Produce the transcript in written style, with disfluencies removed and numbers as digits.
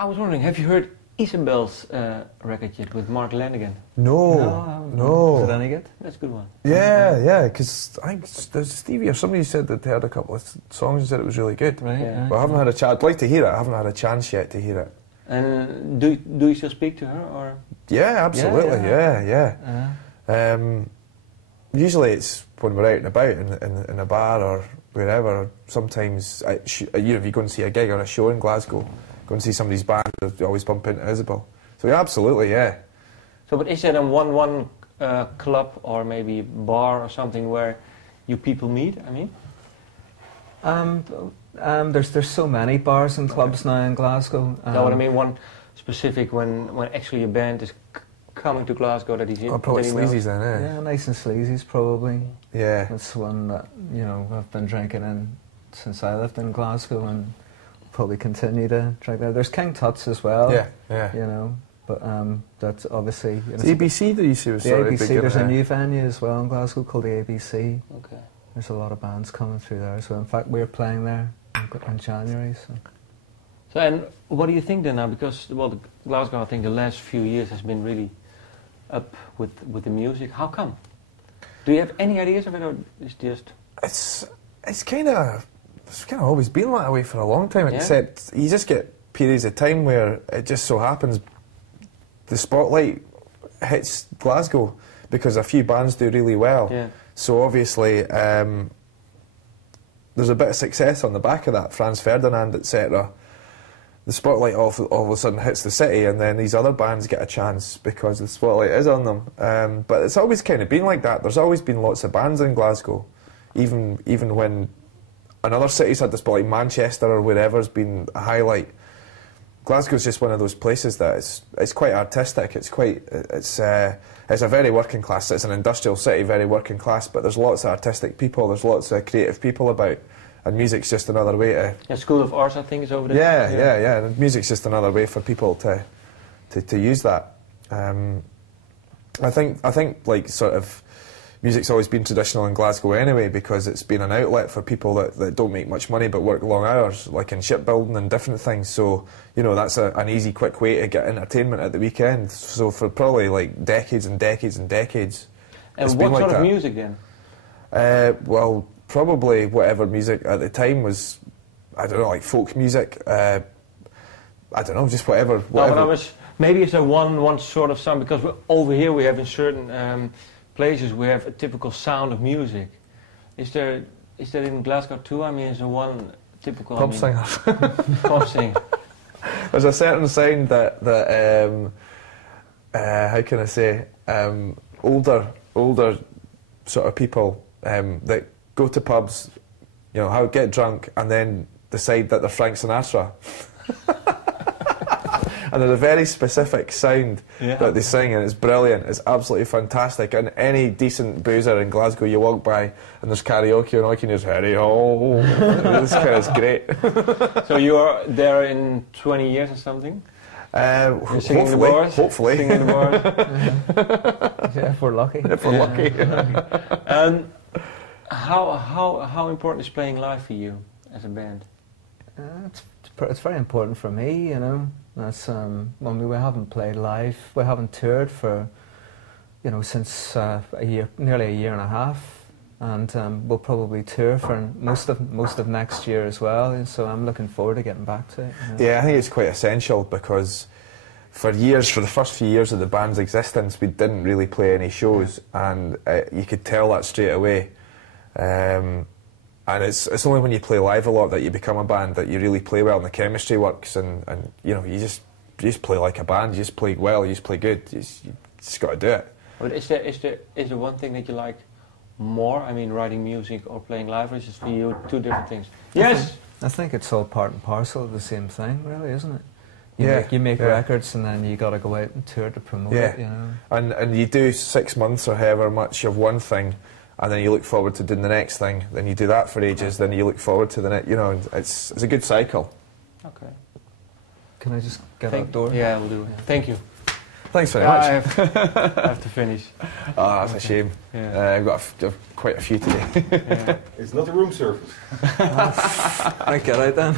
I was wondering, have you heard Isobel's record yet with Mark Lanigan? No. Is it any good? That's a good one. Yeah, because I think there's Stevie or somebody said that they heard a couple of songs and said it was really good. Right. Yeah. But I haven't had a chance. I'd like to hear it. I haven't had a chance yet to hear it. And do you still speak to her, or? Yeah, absolutely. Yeah. Usually it's when we're out and about in a bar or wherever. Or sometimes, if you go and see a gig or a show in Glasgow, go and see somebody's band, they always bump into Isobel. So yeah, absolutely, yeah. So, but is there a one club or maybe bar or something where you people meet? I mean, there's so many bars and clubs now in Glasgow. know what I mean? One specific when actually a band is coming to Glasgow that he's in. Oh, probably Sleazy's then, eh? Yeah, Nice and Sleazy's probably. Yeah. That's one that, you know, I've been drinking in since I lived in Glasgow and probably continue to drink there. There's King Tut's as well. Yeah. You know, but that's obviously... You know, the ABC that you see was sort of ABC, big. there's a new venue as well in Glasgow called the ABC. Okay. There's a lot of bands coming through there. So in fact, we're playing there in January. So, and what do you think then now? Because, well, Glasgow, I think the last few years has been really up with the music. How come? Do you have any ideas of it, or it's just... It's kind of always been that way for a long time, except you just get periods of time where it just so happens the spotlight hits Glasgow because a few bands do really well. Yeah. So obviously there's a bit of success on the back of that, Franz Ferdinand, etc. The spotlight all of a sudden hits the city, and then these other bands get a chance because the spotlight is on them. But it's always kind of been like that. There's always been lots of bands in Glasgow, even when another city's had the spotlight, Manchester or wherever's been a highlight. Glasgow's just one of those places that it's quite artistic. It's a very working class. It's an industrial city, very working class. But there's lots of artistic people. There's lots of creative people about, and music's just another way to. Yeah, School of Arts, I think, is over there. Yeah. And music's just another way for people to use that. I think like sort of. Music's always been traditional in Glasgow anyway because it's been an outlet for people that don't make much money but work long hours, like in shipbuilding and different things. So, you know, that's an easy, quick way to get entertainment at the weekend. So for probably like decades and decades and decades. And what sort of music then? Well, probably whatever music at the time was, I don't know, like folk music. I don't know, just whatever. No, but maybe it's a one sort of sound, because over here we have in certain places we have a typical sound of music. Is there in Glasgow too? I mean, is there one typical pub singer? Pub singer. There's a certain sound that how can I say, older sort of people that go to pubs, you know, get drunk and then decide that they're Frank Sinatra. And there's a very specific sound that they sing, and it's brilliant. It's absolutely fantastic. And any decent boozer in Glasgow, you walk by and there's karaoke, and all you can hear is "Harry Ho." This kind of great. So you are there in 20 years or something? Hopefully. Singing the bars. Yeah, if we're lucky. If we're lucky. How important is playing live for you as a band? It's very important for me, you know. That's we haven't played live. We haven't toured for, you know, since nearly a year and a half, and we'll probably tour for most of next year as well. And so I'm looking forward to getting back to it. You know? Yeah, I think it's quite essential because for the first few years of the band's existence, we didn't really play any shows, and you could tell that straight away. And it's only when you play live a lot that you become a band, that you really play well and the chemistry works, and you know, you just play like a band, you just play well, you just play good, you just got to do it. But is there one thing that you like more? I mean, writing music or playing live, or is it for you two different things? Yes! I think it's all part and parcel of the same thing, really, isn't it? You make records, and then you got to go out and tour to promote it, you know. And you do 6 months or however much of one thing, and then you look forward to doing the next thing, then you do that for ages, then you look forward to the next, you know, it's a good cycle. Okay. Can I just get outdoors? Yeah, we'll do it. Thank you. Thanks very much. I have to finish. Oh, that's a shame. Yeah. I've got quite a few today. It's not a room service. I get out then.